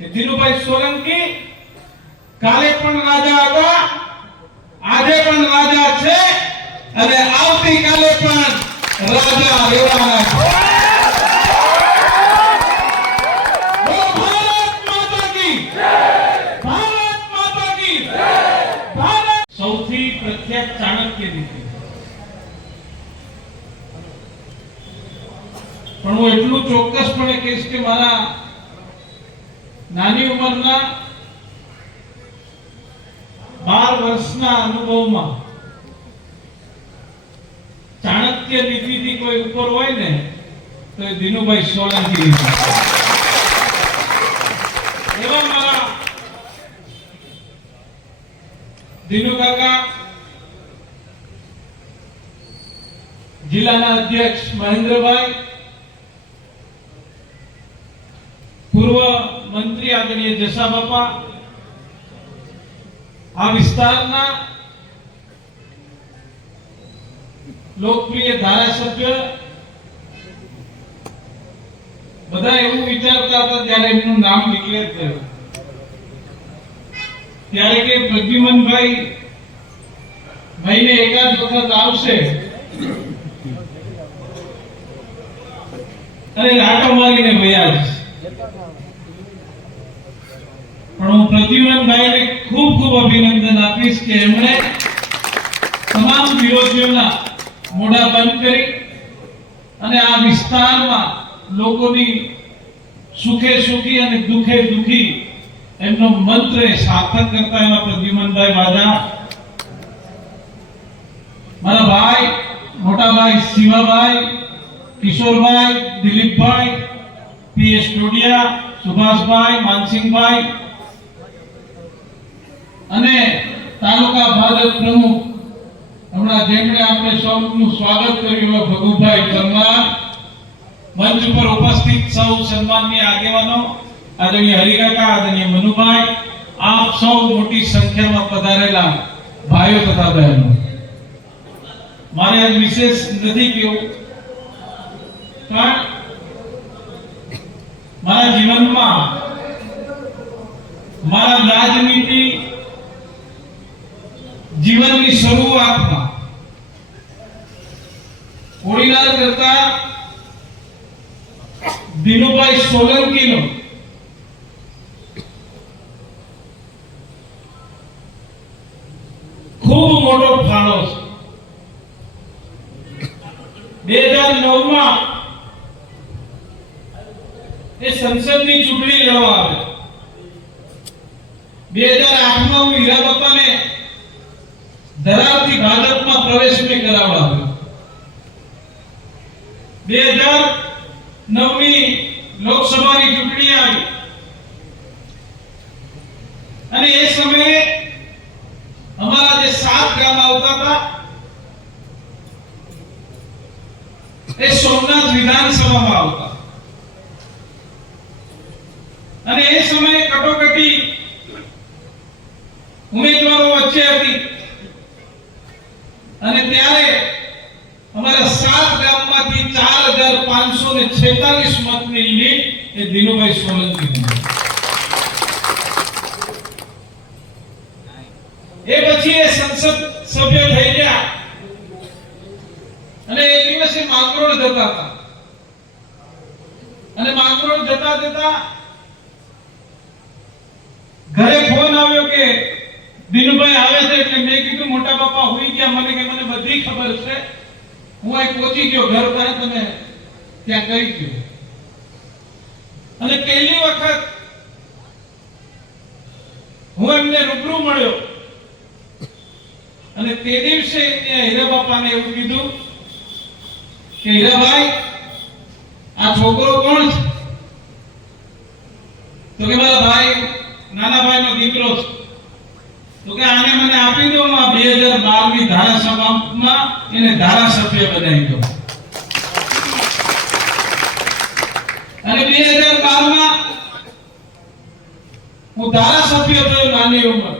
ધીરુભાઈ સોલંકી કાલે પણ રાજા હતા આજે પણ રાજા છે અને આવતીકાલે પણ રાજા રહેવાના છે. સૌથી પ્રખ્યાત ચાણક્ય પણ હું એટલું ચોક્કસપણે કહીશ કે મારા નાની ઉંમરના બાર વર્ષના અનુભવમાં ચાણક્ય નીતિથી કોઈ ઉપર હોય ને, તો એ દિનુભાઈ સોલંકી એવા મારા દિનુ કાકા, જિલ્લાના અધ્યક્ષ મહેન્દ્રભાઈ પૂર્વ મંત્રી આદરણીય જસા બાપા, આ વિસ્તારના લોકપ્રિય ધારાસભ્ય બધા એવું વિચારતા હતા ત્યારે એમનું નામ ડિક્લેર થયું. ત્યારે કે પ્રદ્યુમનભાઈ મહિને એકાદ વખત આવશે અને લાટો મારીને ભયા જશે. પણ હું પ્રદ્યુમનભાઈને ખૂબ ખૂબ અભિનંદન આપીશ કે એમણે તમામ વિરોધીઓના મોઢા બંધ કરી અને આ વિસ્તારમાં લોકોની સુખે સુખી અને દુખે દુખી એમનો મંત્ર સાર્થક કરતા એવા પ્રદ્યુમનભાઈ બાજા મારા ભાઈ મોટા ભાઈ શિવાભાઈ કિશોરભાઈ, દિલીપભાઈ પીએસ ટોડિયા સુભાષભાઈ, માનસિંહભાઈ અને તાલુકા ભાજપ પ્રમુખ, હમણાં જેમણે આપણે સૌનું સ્વાગત કર્યું ભગુભાઈ પરમાર મંચ પર ઉપસ્થિત સૌ સન્માનની આગેવાનો, આદરણીય હરિકાકા, આદરણીય મનુભાઈ, આપ સૌ મોટી સંખ્યામાં પધારેલા ભાઈઓ તથા બહેનો. મારે આજ વિશેષ નથી કેવું મારા જીવનમાં, મારા રાજનીતિ જીવનની શરૂઆતમાં કોડીનાર કરતા દિનુભાઈ સોલંકીનો ખૂબ મોટો ફાળો છે. બે હજાર નવમાં એ સંસદની ચૂંટણી લડવા આવે. બે હજાર આઠમાં હું હીરા બાપાને ધરાવતી ભાજપમાં પ્રવેશ મેં કરાવડાવ્યો. બે હજાર નવની લોકસભાની ચૂંટણી આવી. અને એ સમયે અમારા જે સાત ગામ આવતા હતા, એ સોમનાથ વિધાનસભામાં આવતા. અને એ સમયે કટોકટી ઉમેદવારો વચ્ચે હતી. અને ત્યારે અમારા સાત ગામમાંથી અને એક જતા ઘરે ફોન આવ્યો કે દિનુભાઈ આવે છે એટલે મેં કીધું મોટા બાપા હોઈ ગયા. મને કે મને બધી ખબર છે. હું અહીં પહોંચી ગયો, ઘર પર અને ત્યાં કહી ગયો. અને પહેલી વખત હું એમને રૂબરૂ મળ્યો. અને તે દિવસે હીરા બાપાને એવું કીધું કે હીરાભાઈ આ છોકરો કોણ છે? તો કે, મારા ભાઈ નાના ભાઈનો દીકરો છે તો કે આને મને આપી દો આ બે હજાર બારની ધારાસભામાં એને ધારાસભ્ય બનાવી દો. અને બે હજાર બારમાં હું ધારાસભ્ય થયો નાની ઉંમર.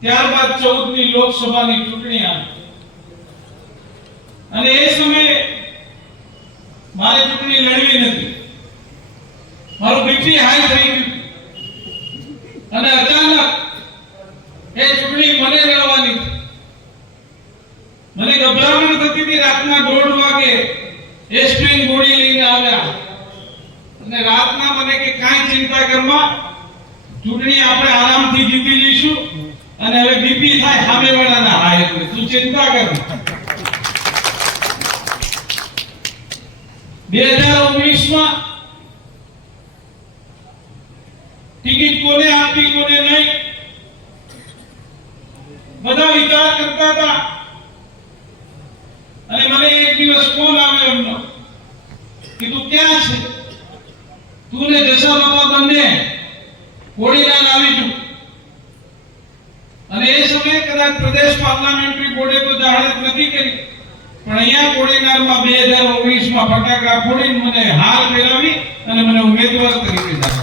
ત્યારબાદ ચૌદની લોકસભાની ચૂંટણી આવી. અને એ સમયે મારે ચૂંટણી લડવી નથી. મારું બીપી હાઈ થઈ ગયું. અને અચાનક એ ચૂંટણી મને લડવાની હતી. મને ગભરામણ થતી હતી રાતના દોઢ વાગે એસ્પ્રિન ગોળી લઈને આવ્યા. અને રાતના મને કે કાંઈ ચિંતા કરમાં ચૂંટણી આપણે આરામથી જીતી જઈશું અને હવે બીપી થાય સામેવાળાના હાય એટલે તું ચિંતા કર. બે હજાર ઓગણીસમાં ટિકિટ કોને આપવી કોને નહીં બધા વિચાર કરતા હતા અને મને એક દિવસ ફોન આવ્યો એમનો કીધું ક્યાં છે. તું ને જશા બાબા બંને કોડીનાર આવી જુ અને એ સમયે કદાચ પ્રદેશ પાર્લામેન્ટરી બોર્ડે તો જાહેરાત નથી કરી, પણ અહીંયા કોડીનારમાં બે હજાર ઓગણીસમાં ફટાકડા ફોડીને મને હાર પહેરાવી અને મને ઉમેદવાર તરીકે જાહેર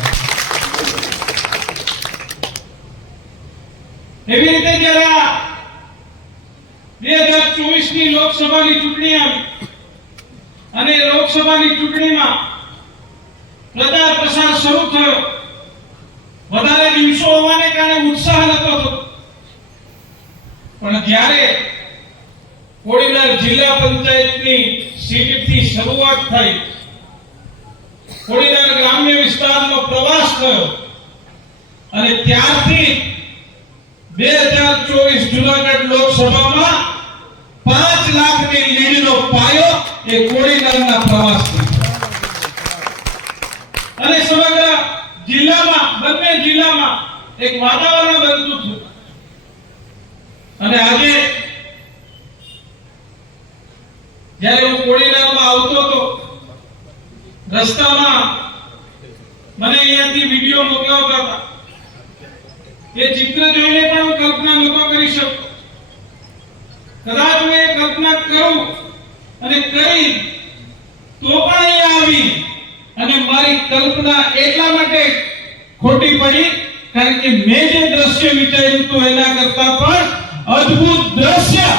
એવી રીતે જ્યારે આ બે હજાર ચોવીસની લોકસભાની ચૂંટણી આવી અને લોકસભાની ચૂંટણીમાં પ્રચાર પ્રસાર શરૂ થયો. વધારે દિવસો હોવાને કારણે ઉત્સાહ નતો થતો. પણ જ્યારે કોડીનાર જિલ્લા પંચાયતની સીટથી શરૂઆત થઈ, કોડીનાર ગ્રામ્ય વિસ્તારનો પ્રવાસ થયો અને ત્યારથી બે હજાર ચોવીસ જુનાગઢ લોકસભામાં પાંચ લાખની લીડનો પાયો એ કોળી ગામના પ્રવાસ. અને સમગ્ર જિલ્લામાં, બંને જિલ્લામાં એક વાતાવરણ બનતું થયું અને આજે જ્યારે હું કોડીનારમાં આવતો હતો, રસ્તામાં મને અહીંયાથી વીડિયો મોકલાવતા હતા. એ ચિત્ર જોઈને પણ કલ્પના નતો કરી શકતો. કદાચ હું એ કલ્પના કરું અને કરી તો પણ અહીંયા આવી. અને મારી કલ્પના એટલા માટે ખોટી પડી, કારણ કે મેં જે દ્રશ્ય વિચાર્યું હતું એના કરતા પણ અદ્ભુત દ્રશ્ય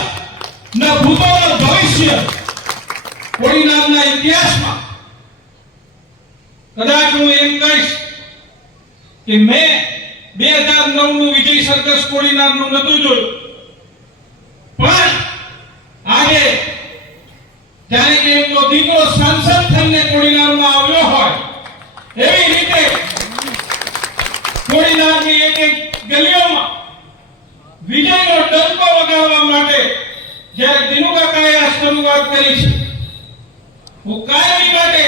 ના ભૂતોળ ભવિષ્ય કોડીનારના ઇતિહાસમાં. કદાચ હું એમ કહીશ કે મેં બે હજાર નવનું વિજય સર્કસ કોડીનારનું નતું જોયું પણ આજે જ્યારે કે એમનો દીકરો સાંસદ થઈને કોડીનારમાં આવ્યો હોય, એવી રીતે કોડીનારની એક એક ગલીઓમાં વિજયનો ડંકો વગાડવા માટે જ્યારે દિનુકાકાએ આ શરૂઆત કરી છે. હું કાયમી માટે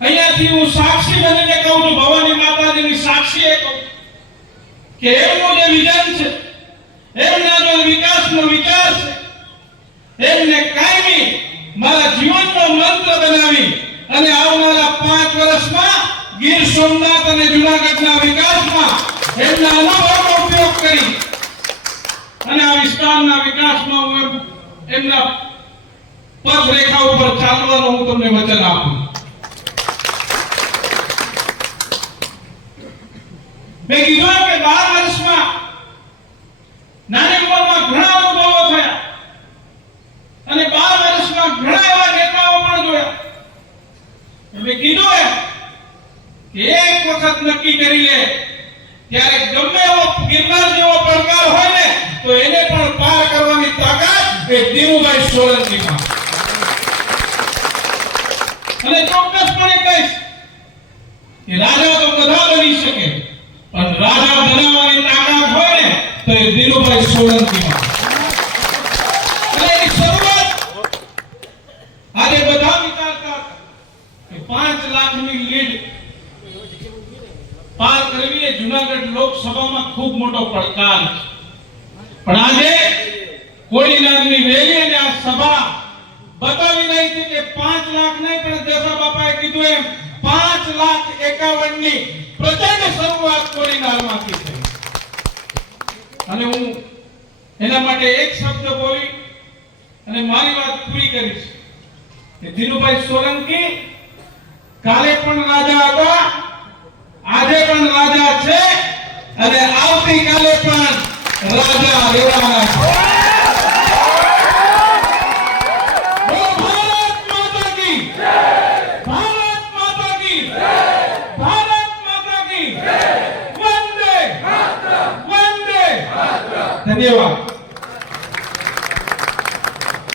અહીંયાથી હું સાક્ષી બનીને કહું છું, ભવાની માતાજીની સાક્ષીએ કહું કે એમનું જે વિઝન છે, એમના જો વિકાસનો વિચાર છે, એમને મારા જીવનનો મંત્ર બનાવી અને આવનારા પાંચ વર્ષમાં ગીર સોમનાથ અને જુનાગઢના વિકાસમાં એમના અનુભવનો ઉપયોગ કરી અને આ વિસ્તારના વિકાસમાં હું એમના પદ રેખા ઉપર ચાલવાનું હું તમને વચન આપું. મેં કીધું કે બાર વર્ષમાં નાની ઉંમરમાં ઘણા અનુભવો થયા અને બાર વર્ષમાં ઘણા એવા નેતાઓ પણ જોયા મેં કીધું એમ કે એક વખત નક્કી કરી લે ત્યારે ગમે એવો ગિરનાર જેવો પડકાર હોય ને તો એને પણ પાર કરવાની તાકાત એ ધીરુભાઈ સોલંકીમાં અને ચોક્કસપણે કહીશ કે રાજા તો બધા બની શકે, પણ રાજા બનાવવાની તાકાત હોય ને, તો એ ધીરુભાઈ સોલંકીમાં પાંચ કરવી એ જુનાગઢ લોકસભામાં ખૂબ મોટો પડકાર પણ આજે કોડીનારની વેલી અને આ સભા બતાવી રહી છે કે પાંચ લાખ નહીં, પણ દશા બાપાએ કીધું એમ, પાંચ લાખ એકાવનની પ્રચંડ શરૂઆત કોડીનારમાંથી થઈ. અને હું એના માટે એક શબ્દ બોલી અને મારી વાત પૂરી કરીશ કે ધીરુભાઈ સોલંકી કાલે પણ રાજા હતા, આજે પણ રાજા છે અને આવતીકાલે પણ રાજા રહેવાના Дива.